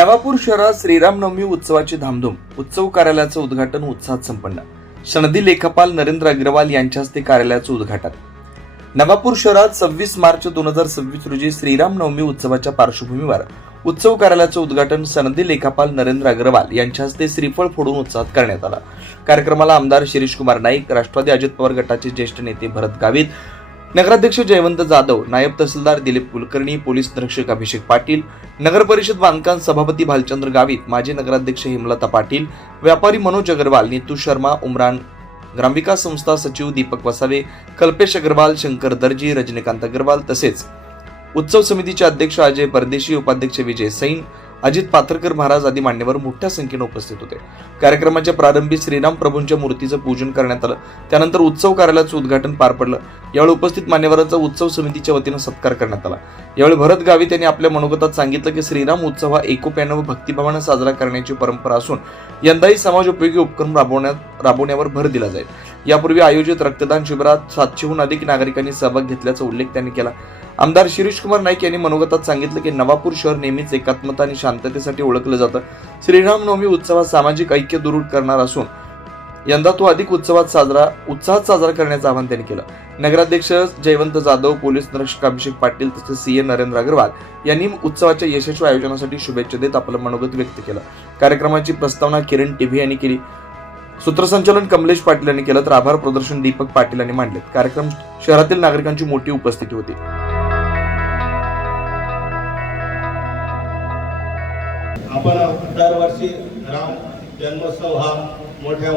नवापूर शहरात श्रीरामनवमी उत्सवाची धामधूम. उत्सव कार्यालयाचं उद्घाटन उत्साहात संपन्न. सनदी लेखापाल नरेंद्र अग्रवाल यांच्या हस्ते कार्यालयाचं उद्घाटन. नवापूर शहरात 26 मार्च 2026 रोजी श्रीरामनवमी उत्सवाच्या पार्श्वभूमीवर उत्सव कार्यालयाचं उद्घाटन सनदी लेखापाल नरेंद्र अग्रवाल यांच्या हस्ते श्रीफळ फोडून उत्साहात करण्यात आलं. कार्यक्रमाला आमदार शिरीष कुमार नाईक, राष्ट्रवादी अजित पवार गटाचे ज्येष्ठ नेते भरत गावित, नगराध्यक्ष जयवंत जाधव, नायब तहसीलदार दिलीप कुलकर्णी, पोलीस निरीक्षक अभिषेक पाटील, नगर परिषद बांधकाम सभापती भालचंद्र गावित, माजी नगराध्यक्ष हेमलता पाटील, व्यापारी मनोज अग्रवाल, नीतू शर्मा, उमरान, ग्रामविकास संस्था सचिव दीपक वसावे, कल्पेश अग्रवाल, शंकर दर्जी, रजनीकांत अग्रवाल तसेच उत्सव समितीचे अध्यक्ष अजय परदेशी, उपाध्यक्ष विजय सैन, अजित पाथरकर महाराज आदी मान्यवर मोठ्या संख्येने उपस्थित होते. कार्यक्रमाच्या प्रारंभी श्रीराम प्रभूंच्या मूर्तीचं पूजन करण्यात आलं. त्यानंतर उत्सव कार्यालयाचं उद्घाटन पार पडलं. यावेळी उपस्थित मान्यवरांचा उत्सव समितीच्या वतीनं सत्कार करण्यात आला. यावेळी भरत गावित यांनी आपल्या मनोगतात सांगितलं की श्रीराम उत्सव हा एकोप्यानं व भक्तिभावानं साजरा करण्याची परंपरा असून यंदाही समाजोपयोगी उपक्रम राबवण्यावर भर दिला जाईल. यापूर्वी आयोजित रक्तदान शिबिरात 700हून अधिक नागरिकांनी सहभाग घेतल्याचा उल्लेख त्यांनी केला. आमदार शिरीष कुमार नाईक यांनी मनोगतात सांगितलं की नवापूर शहर नेहमीच एकात्मता आणि शांततेसाठी ओळखलं जातं. श्रीरामनवमी उत्सव हा सामाजिक ऐक्य दृढ करणार असून यंदा तो अधिक उत्साहात साजरा करण्याचं आवाहन त्यांनी केलं. नगराध्यक्ष जयवंत जाधव, पोलीस निरीक्षक अभिषेक पाटील तसेच सीए नरेंद्र अग्रवाल यांनी उत्सवाच्या यशस्वी आयोजनासाठी शुभेच्छा देत आपलं मनोगत व्यक्त केलं. कार्यक्रमाची प्रस्तावना किरण टीव्ही यांनी केली. सूत्रसंचालन कमलेश पाटील यांनी केलं तर आभार प्रदर्शन दीपक पाटील यांनी मांडले. कार्यक्रम शहरातील नागरिकांची मोठी उपस्थिती होती. आपण दरवर्षी राम जन्मोत्सव हा मोठ्या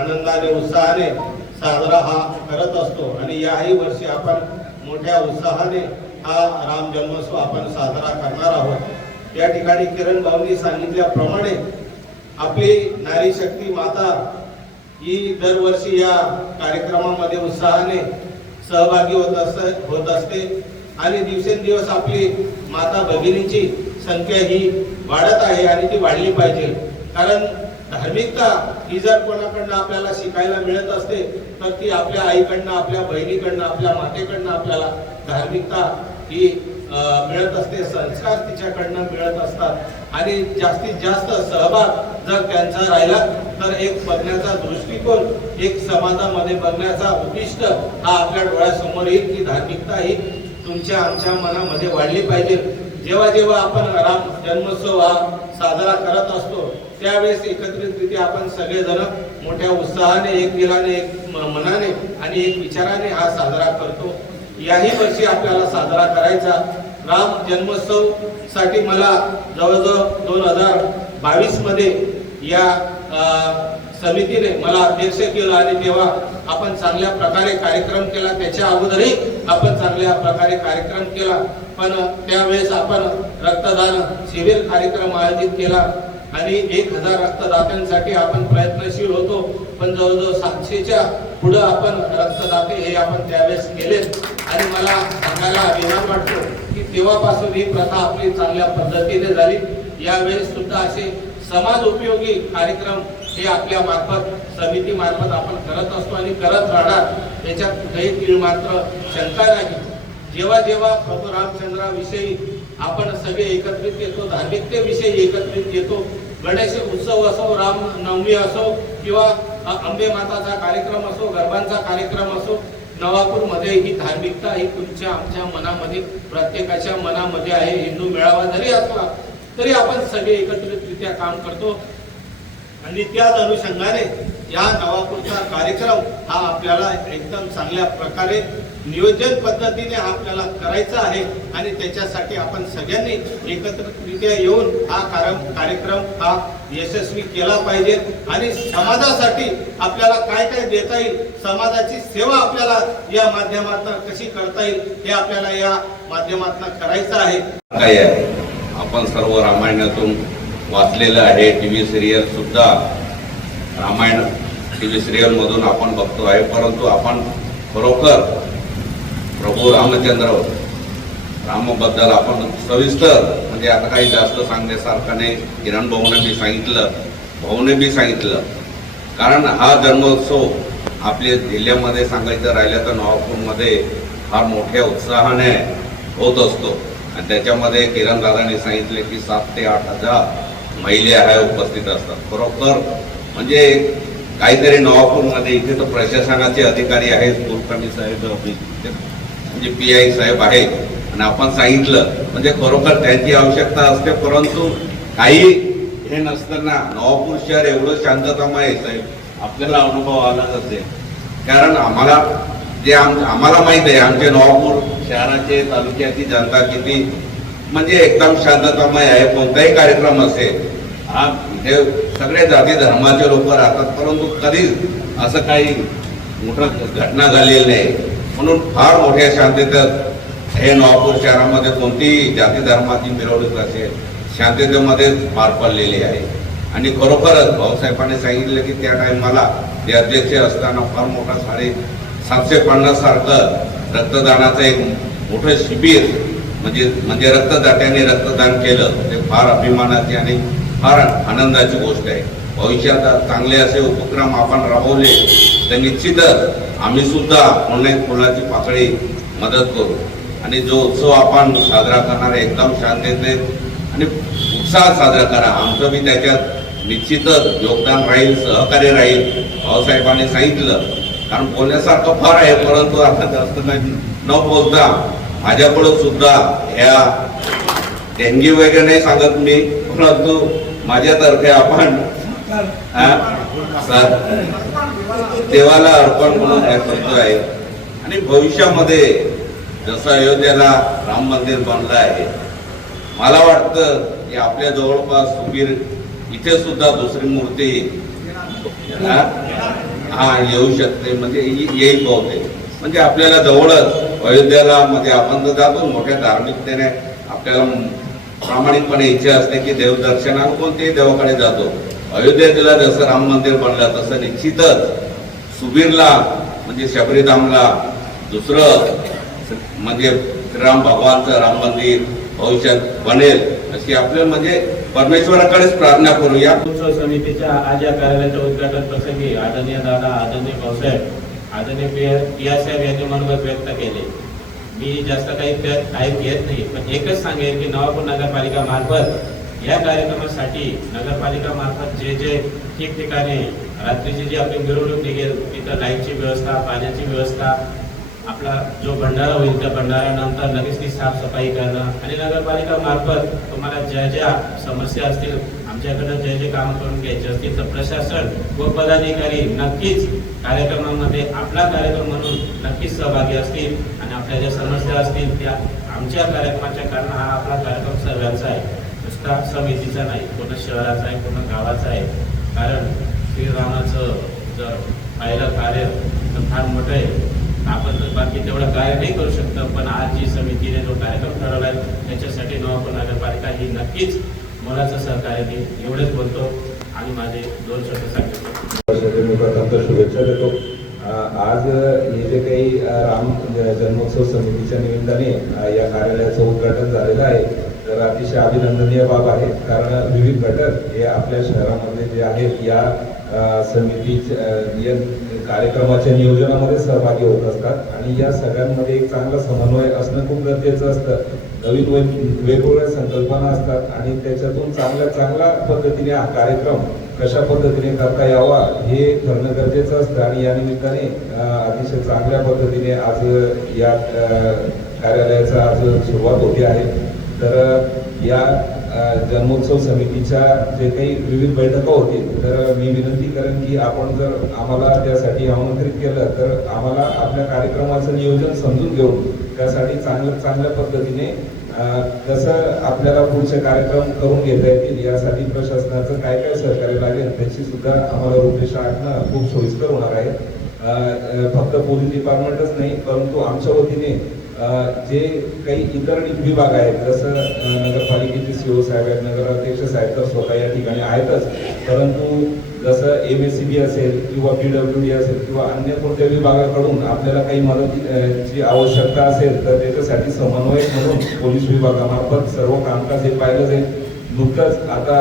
आनंदाने उत्साहाने साजरा हा करत असतो आणि याही वर्षी आपण मोठ्या उत्साहाने हा राम जन्मोत्सव आपण साजरा करणार आहोत. या ठिकाणी किरण भाऊंनी सांगितल्याप्रमाणे आपली नारी शक्ती माता ही दरवर्षी या कार्यक्रमामध्ये उत्साहाने सहभागी होत असते आणि दिवसेंदिवस आपली माता भगिनीची संख्या ही वाढत आहे आणि ती वाढली पाहिजे. कारण धार्मिकता ही जर कोणाकडनं आपल्याला शिकायला मिळत असते तर ती आपल्या आईकडनं, आपल्या बहिणीकडनं, आपल्या मातेकडनं आपल्याला धार्मिकता ही मिळत असते. संस्कार तिच्याकडनं मिळत असतात आणि जास्तीत जास्त सहभाग जर त्यांचा राहिला तर एक बघण्याचा दृष्टिकोन, एक समाजामध्ये बघण्याचा उद्दिष्ट हा आपल्या डोळ्यासमोर येईल की धार्मिकता ही तुमच्या आमच्या मनामध्ये वाढली पाहिजे. जेव्हा जेव्हा आपण राम जन्मोत्सव हा साजरा करत असतो त्यावेळेस एकत्रितरित्या आपण सगळेजण मोठ्या उत्साहाने, एक दिलाने, एक मनाने आणि एक विचाराने हा साजरा करतो. याही वर्षी आपल्याला साजरा करायचा राम जन्मोत्सव साठी मला जवळजवळ 2022 मध्ये या समितीने मला अध्यक्ष केलं आणि तेव्हा आपण चांगल्या प्रकारे कार्यक्रम केला. त्याच्या अगोदरही आपण चांगल्या प्रकारे कार्यक्रम केला, पण त्यावेळेस आपण रक्तदान शिबिर कार्यक्रम आयोजित केला आणि 1000 रक्तदात्यांसाठी आपण प्रयत्नशील होतो. पण जवळजवळ 700च्या पुढे आपण रक्तदाते हे आपण त्यावेळेस केले आणि मला सांगायला अभिमान वाटतो की तेव्हापासून ही प्रथा आपली चांगल्या पद्धतीने झाली. यावेळेस सुद्धा असे समाज उपयोगी कार्यक्रम हे आपल्या मार्फत, समिती मार्फत आपण करत असतो आणि करत राहणार, त्याच्यात कुठेही तीळ मात्र शंका नाही. जेव्हा जेव्हा प्रभू रामचंद्राविषयी आपण सगळे एकत्रित येतो, धार्मिकतेविषयी एकत्रित येतो, गणेश उत्सव असो, रामनवमी असो किंवा अंबे माताचा कार्यक्रम असो, गरबांचा कार्यक्रम असो, नवापूरमध्ये ही धार्मिकता ही तुमच्या आमच्या मनामध्ये, प्रत्येकाच्या मनामध्ये आहे. हिंदू मेळावा जरी असला तरी आपण सगळे एकत्रितरित्या काम करतो आणि त्याच अनुषंगाने या नवापूरचा कार्यक्रम हा आपल्याला एकदम चांगल्या प्रकारे नियोजन पद्धतीने आपल्याला करायचा आहे आणि त्याच्यासाठी आपण सगळ्यांनी एकत्रितरित्या येऊन हा कार्यक्रम हा यशस्वी केला पाहिजे आणि समाजासाठी आपल्याला काय काय देता येईल, समाजाची सेवा आपल्याला या माध्यमातून कशी करता येईल हे आपल्याला या माध्यमातून करायचं आहे. काय आपण सर्व रामायणातून वाचलेलं आहे. टीव्ही सिरियल सुद्धा रामायण टीव्ही सिरियल मधून आपण बघतो आहे, परंतु आपण खरोखर प्रभू रामचंद्र रामबद्दल आपण सविस्तर, म्हणजे आता काही जास्त सांगण्यासारखं नाही. किरण भाऊने बी सांगितलं कारण हा जन्मोत्सव आपल्या जिल्ह्यामध्ये सांगायचं राहिलं तर नवापूरमध्ये फार मोठ्या उत्साहाने होत असतो आणि त्याच्यामध्ये किरण दादांनी सांगितले की 7 ते 8 हजार महिला आहे उपस्थित असतात. खरोखर म्हणजे काहीतरी नवापूरमध्ये इथे तर प्रशासनाचे अधिकारी आहेत, कुलकर्णी साहेब म्हणजे PI साहेब आहे, आणि आपण सांगितलं म्हणजे खरोखर त्यांची आवश्यकता असते. परंतु काही हे नसताना नवापूर शहर एवढं शांततामय आहे साहेब, आपल्याला अनुभव आलाच असेल. कारण आम्हाला आम्हाला माहित आहे आमच्या नवापूर शहराचे तालुक्याची जनता किती म्हणजे एकदम शांततामय आहे. कोणताही कार्यक्रम असेल इथे सगळे जाती धर्माचे लोक राहतात, परंतु कधीच असं काही मोठं घटना झालेली नाही. म्हणून फार मोठ्या शांततेत हे नवापूर शहरामध्ये कोणतीही जाती धर्माची मिरवणूक असेल शांततेमध्ये पार पडलेली आहे. आणि खरोखरच भाऊसाहेबांनी सांगितलं की त्या टायमाला ते अध्यक्ष असताना फार मोठा 750 सारखं रक्तदानाचं एक मोठं शिबिर म्हणजे रक्तदात्यांनी रक्तदान केलं. ते फार अभिमानाची आणि फार आनंदाची गोष्ट आहे. भविष्यात चांगले असे उपक्रम आपण राबवले तर निश्चितच आम्ही सुद्धा फुलाची पाकळी मदत करू. आणि जो उत्सव आपण साजरा करणार आहे एकदम शांततेत आणि उत्साहात साजरा करा. आमचं बी त्याच्यात निश्चितच योगदान राहील, सहकार्य राहील. भाऊसाहेबांनी सांगितलं कारण बोलण्यासारखं फार आहे, परंतु आता जास्त नाही न बोलता माझ्याकडून सुद्धा ह्या देणगी वगैरे नाही सांगत मी, परंतु माझ्यातर्फे आपण देवाला अर्पण म्हणून हे करतो आहे. आणि भविष्यामध्ये जसं अयोध्येला राम मंदिर बनलं आहे, मला वाटतं की आपल्या जवळपास सुबीर इथे सुद्धा दुसरी मूर्ती येऊ शकते, म्हणजे येईल बहुतेक. म्हणजे आपल्याला जवळच अयोध्येला मध्ये आपण तर जातो मोठ्या धार्मिकतेने, आपल्याला प्रामाणिकपणे इच्छा असते की देवदर्शनाला कोणत्याही देवाकडे जातो. अयोध्येला जसं राम मंदिर बनलं तसं निश्चितच सुबीरला म्हणजे शबरीधामला दुसरं म्हणजे श्रीराम भगवानचं राम मंदिर भविष्यात बनेल अशी आपल्याला म्हणजे परमेश्वराकडेच प्रार्थना करूया. उत्सव समितीच्या आज या कार्यालयाच्या उद्घाटन प्रसंगी आदरणीय दादा, आदरणीय भाऊसाहेब, आदरणीय PI साहेब यांनी मनोगत व्यक्त केले. मी जास्त काही घेत नाही, पण एकच सांगेन की नवापूर नगरपालिका मार्फत या कार्यक्रमासाठी नगरपालिका मार्फत जे ठिकठिकाणी रात्रीची जी आपली मिरवणूक निघेल तिथं लाईटची व्यवस्था, पाण्याची व्यवस्था, आपला जो भंडारा होईल त्या भंडाऱ्यानंतर लगेच ती साफसफाई करणं आणि नगरपालिका मार्फत तुम्हाला ज्या समस्या असतील आमच्याकडे जे काम करून घ्यायचे असतील तर प्रशासन व पदाधिकारी नक्कीच कार्यक्रमामध्ये आपला कार्यक्रम म्हणून नक्कीच सहभागी असतील आणि आपल्या ज्या समस्या असतील त्या आमच्या कार्यक्रमाच्या कारण हा आपला कार्यक्रम सर्वांचा आहे, नुसता समितीचा नाही, पूर्ण शहराचा आहे, पूर्ण गावाचा आहे. कारण श्रीरामाचं जर पाहिलं कार्य तर फार मोठं आहे. आपण तर बाकी तेवढं कार्य नाही करू शकतो, पण आज जी समितीने जो कार्यक्रम ठरवला आहे त्याच्यासाठी नवापूर नगरपालिका ही नक्कीच मोलाचं सहकार्य देईल. एवढेच बोलतो आणि माझे 2 शब्द सांगतो. शुभेच्छा देतो. आज हे जे काही राम जन्मोत्सव समितीच्या निमित्ताने या कार्यालयाचं उद्घाटन झालेलं आहे तर अतिशय अभिनंदनीय बाब आहे. कारण विविध घटक हे आपल्या शहरामध्ये जे आहेत या समितीच्या कार्यक्रमाच्या नियोजनामध्ये सहभागी होत असतात आणि या सगळ्यांमध्ये एक चांगला समन्वय असणं खूप गरजेचं असतं. नवीन वेगवेगळ्या संकल्पना असतात आणि त्याच्यातून चांगल्या पद्धतीने हा कार्यक्रम कशा पद्धतीने करता यावा हे ठरणं गरजेचं असतं. आणि या निमित्ताने अतिशय चांगल्या पद्धतीने आज या कार्यालयाचा आज सुरुवात होते आहे. तर या जन्मोत्सव समितीच्या जे काही विविध बैठका होतील तर मी विनंती करेन की आपण जर आम्हाला त्यासाठी आमंत्रित केलं तर आम्हाला आपल्या कार्यक्रमाचं नियोजन समजून घेऊन त्यासाठी चांगल्या पद्धतीने कसं आपल्याला पुढचे कार्यक्रम करून घेता येतील यासाठी प्रशासनाचं काय सहकार्य लागेल त्याची सुद्धा आम्हाला रूपरेषा आखणं खूप सोयीस्कर होणार आहे. फक्त पोलीस डिपार्टमेंटच नाही परंतु आमच्या वतीने जे काही इतर विभाग आहेत जसं नगरपालिकेचे CO साहेब आहेत, नगराध्यक्ष साहेब तर स्वतः या ठिकाणी आहेतच, परंतु जसं MSCB असेल किंवा PWD असेल किंवा अन्य कोणत्या विभागाकडून आपल्याला काही मदतीची आवश्यकता असेल तर त्याच्यासाठी समन्वयक म्हणून पोलीस विभागामार्फत सर्व कामकाज हे पाहिलं जाईल. नुकतंच आता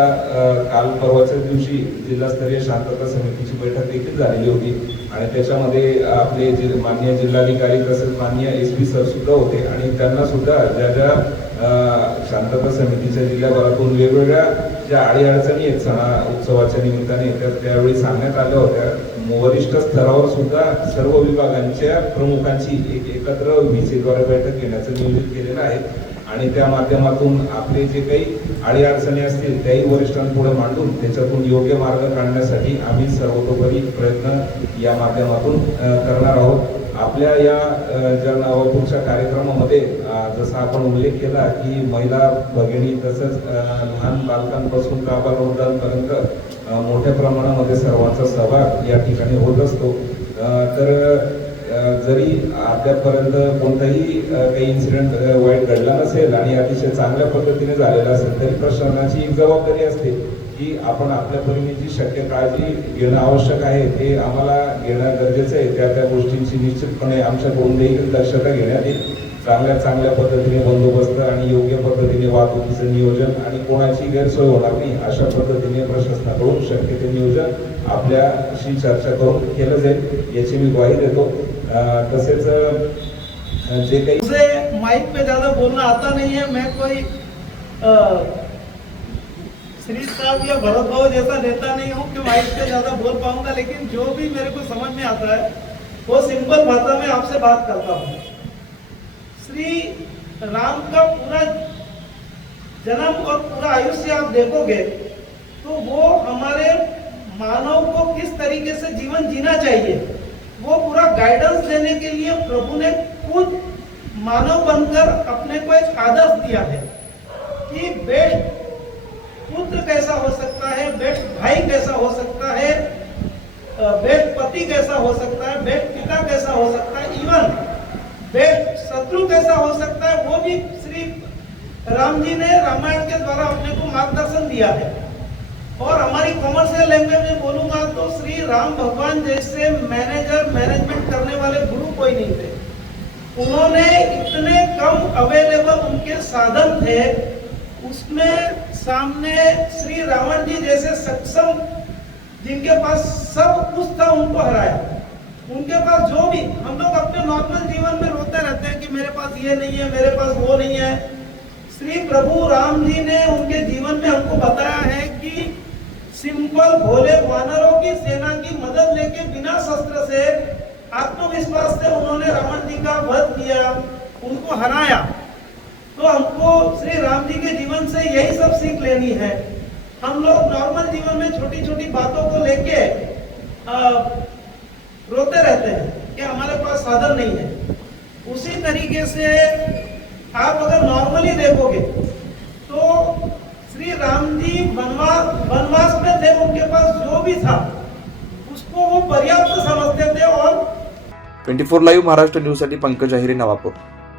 काल परवाच्या दिवशी जिल्हास्तरीय शांतता समितीची बैठक देखील झालेली होती आणि त्याच्यामध्ये आपले माननीय जिल्हाधिकारी तसेच माननीय SP सर सुद्धा होते आणि त्यांना सुद्धा ज्या शांतता समितीच्या जिल्ह्याभरातून वेगवेगळ्या ज्या अडीअडचणी आहेत सणा उत्सवाच्या निमित्ताने तर त्यावेळी सांगण्यात आल्या होत्या। वरिष्ठ स्तरावर सुद्धा सर्व विभागांच्या प्रमुखांची एक एकत्र व्हीसीद्वारे बैठक घेण्याचं नियोजित केलेलं आहे आणि त्या माध्यमातून आपले जे काही अडीअडचणी असतील त्याही वरिष्ठांपुढे मांडून त्याच्यातून योग्य मार्ग काढण्यासाठी आम्ही सर्वतोपरी प्रयत्न या माध्यमातून करणार आहोत। आपल्या या ज्या नवापूरच्या कार्यक्रमामध्ये जसा आपण उल्लेख केला की महिला भगिनी तसंच लहान बालकांपासून काबालवृद्धांपर्यंत मोठ्या प्रमाणामध्ये सर्वांचा सहभाग या ठिकाणी होत असतो। तर जरी अद्यापपर्यंत कोणताही काही इन्सिडेंट वाईट घडला नसेल आणि अतिशय चांगल्या पद्धतीने झालेला असेल तरी प्रशासनाची एक जबाबदारी असते की आपण आपल्या परीने जी शक्य काळजी घेणं आवश्यक आहे ते आम्हाला घेणं गरजेचं आहे। त्या गोष्टींची निश्चितपणे आमच्याकडून देखील दक्षता घेण्यात येईल। चांगल्या पद्धतीने बंदोबस्त आणि योग्य पद्धतीने वाहतुकीचं नियोजन आणि कोणाची गैरसोय होणार नाही अशा पद्धतीने प्रशासनाकडून शक्य ते नियोजन आपल्याशी चर्चा करून केलं जाईल याची मी ग्वाही देतो। तसेच जे काही मुझे माइक पे ज़्यादा बोलना आता नहीं है। मैं कोई श्री साहब या भरत भाव जैसा नेता नहीं हूँ कि माइक पे ज़्यादा बोल पाऊंगा, लेकिन जो भी मेरे को समझ में आता है वो सिंपल भाषा में आपसे बात करता हूँ। श्री राम का पूरा जन्म और पूरा आयुष्य आप देखोगे तो वो हमारे मानव को किस तरीके से जीवन जीना चाहिए वो पूरा गाइडेंस देने के लिए प्रभु ने खुद मानव बनकर अपने को एक आदर्श दिया है कि बेस्ट पुत्र कैसा हो सकता है, बेस्ट भाई कैसा हो सकता है, बेस्ट पति कैसा हो सकता है, बेस्ट पिता कैसा हो सकता है, इवन बेस्ट शत्रु कैसा हो सकता है, वो भी श्री राम जी ने रामायण के द्वारा अपने को मार्गदर्शन दिया है। और हमारी कॉमर्शियल लैंग्वेज में बोलूंगा तो श्री राम भगवान जैसे मैनेजमेंट करने वाले गुरु कोई नहीं थे। उन्होंने इतने कम अवेलेबल उनके साधन थे, उसमें सामने श्री रावण जी जैसे सक्षम जिनके पास सब कुछ था उनको हराया। उनके पास जो भी हम लोग अपने नॉर्मल जीवन में रोते रहते हैं कि मेरे पास ये नहीं है, मेरे पास वो नहीं है। श्री प्रभु राम जी ने उनके जीवन में हमको बताया है कि सिंपल भोले वानरों की सेना की मदद लेके बिना शस्त्र से आत्मविश्वास से उन्होंने रावण जी का वध किया, उनको हराया। तो हमको श्री राम जी के जीवन से यही सब सीख लेनी है। हम लोग नॉर्मल जीवन में छोटी छोटी बातों को लेके रोते रहते हैं कि हमारे पास साधन नहीं है। उसी तरीके से आप अगर नॉर्मली देखोगे तो श्री राम जी वनवास में थे, उनके पास जो भी था उसको वो पर्याप्त समझते थे। और 24 लाईव्ह महाराष्ट्र न्यूज साठी पंकज अहिरे, नवापूर।